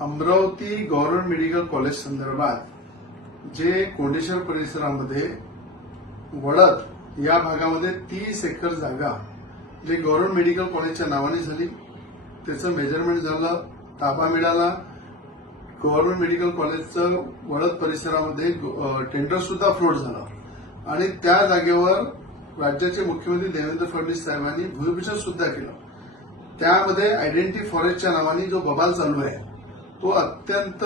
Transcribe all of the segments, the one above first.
Amravati government medical college संदर्भात जे कोंडेश्वर परिसरामध्ये वडद या भागामध्ये 30 एकर जागा जे गव्हर्नमेंट मेडिकल कॉलेजच्या नावाने झाली, त्याचं मेजरमेंट झालं, ताबा मिळाला. गव्हर्नमेंट मेडिकल कॉलेजचं वडद परिसरामध्ये टेंडर सुद्धा फ्लोट झालं आणि त्या जागेवर राज्याचे मुख्यमंत्री देवेंद्र फडणवीस साहेबांनी भूमिपूजन सुद्धा केलं. त्यामध्ये आयडेंटिटी फॉरेस्टच्या नावाने जो बबाल चालू आहे तो अत्यंत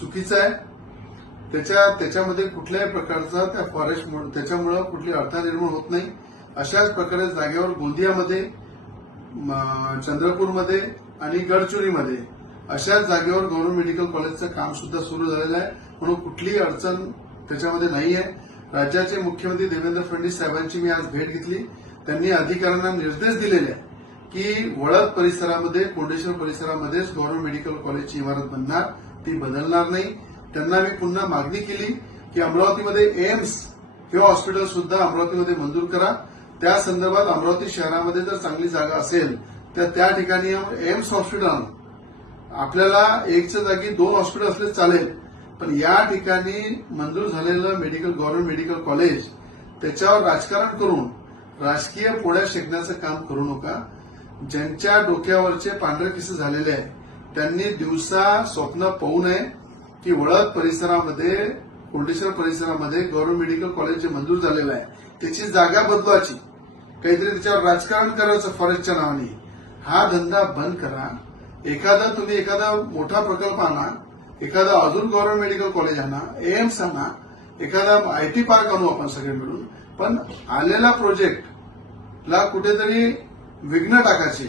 चुकीचा आहे. त्याच्यामध्ये कुठल्याही प्रकारचा त्या फॉरेस्ट त्याच्यामुळे कुठली अडथळा निर्माण होत नाही. अशाच प्रकारे जागेवर गोंदियामध्ये, चंद्रपूरमध्ये आणि गडचिरोलीमध्ये अशाच जागेवर गव्हर्नमेंट मेडिकल कॉलेजचं काम सुद्धा सुरू झालेलं आहे. म्हणून कुठलीही अडचण त्याच्यामध्ये नाहीये. राज्याचे मुख्यमंत्री देवेंद्र फडणवीस साहेबांची मी आज भेट घेतली. त्यांनी अधिकाऱ्यांना निर्देश दिलेले आहे की वडद परिसरामध्ये, कोंडेश्वर परिसरामध्येच गव्हर्नमेंट मेडिकल कॉलेजची इमारत बनणार, ती बदलणार नाही. त्यांना मी पुन्हा मागणी केली की अमरावतीमध्ये एम्स हे हॉस्पिटल सुद्धा अमरावतीमध्ये मंजूर करा. त्या संदर्भात अमरावती शहरामध्ये जर चांगली जागा असेल तर त्या ठिकाणी एम्स हॉस्पिटल आणू. आपल्याला एकच्या जागी 2 हॉस्पिटल असले चालेल, पण या ठिकाणी मंजूर झालेलं गव्हर्नमेंट मेडिकल कॉलेज त्याच्यावर राजकारण करून राजकीय पोळ्या शेकण्याचं काम करू नका. ज्यांच्या डोक्यावरचे पांढरे केस झालेले आहे त्यांनी दिवसा स्वप्न पाहू नये की वडद परिसरामध्ये, कोंडेश्वर परिसरामध्ये गव्हर्नमेंट मेडिकल कॉलेज जे मंजूर झालेलं आहे त्याची जागा बदलवायची, काहीतरी त्याच्यावर राजकारण करायचं फॉरेस्टच्या नावाने. हा धंदा बंद करा. तुम्ही एखादा मोठा प्रकल्प आणा, एखादा अजून गव्हर्नमेंट मेडिकल कॉलेज आणा, एम्स आणा, एखादा आयटी पार्क आणू आपण सगळे मिळून. पण आलेला प्रोजेक्टला कुठेतरी विघ्न टाकायचे,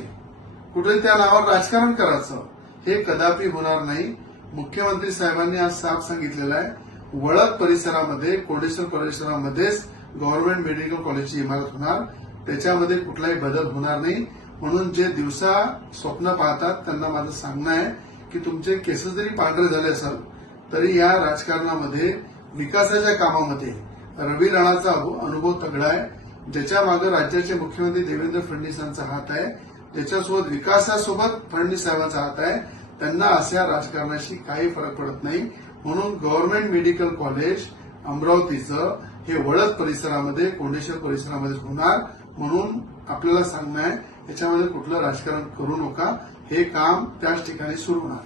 कुठे त्या नावावर राजकारण करायचं, हे कदापि होणार नाही. मुख्यमंत्री साहेबांनी आज साफ सांगितलेलं आहे, वडद परिसरामध्ये, कोंडेश्वर परिसरामध्येच गव्हर्नमेंट मेडिकल कॉलेजची इमारत होणार, त्याच्यामध्ये कुठलाही बदल होणार नाही. म्हणून जे दिवसा स्वप्न पाहतात त्यांना माझं सांगणं आहे की तुमचे केसेस जरी पांढरे झाले असेल तरी या राजकारणामध्ये, विकासाच्या कामामध्ये रवी राणाचा अनुभव तगडा आहे. ज्याच्या मागे राज्याचे मुख्यमंत्री देवेंद्र फडणवीसांचा हात आहे, ज्याच्यासोबत विकासासोबत फडणवीस साहेबांचा हात आहे, त्यांना अशा राजकारणाशी काही फरक पडत नाही. म्हणून गव्हर्नमेंट मेडिकल कॉलेज अमरावतीचं हे वडद परिसरामध्ये, कोंडेश्वर परिसरामध्ये होणार. म्हणून आपल्याला सांगणं आहे, याच्यामध्ये कुठलं राजकारण करू नका. हे काम त्याच ठिकाणी सुरू होणार.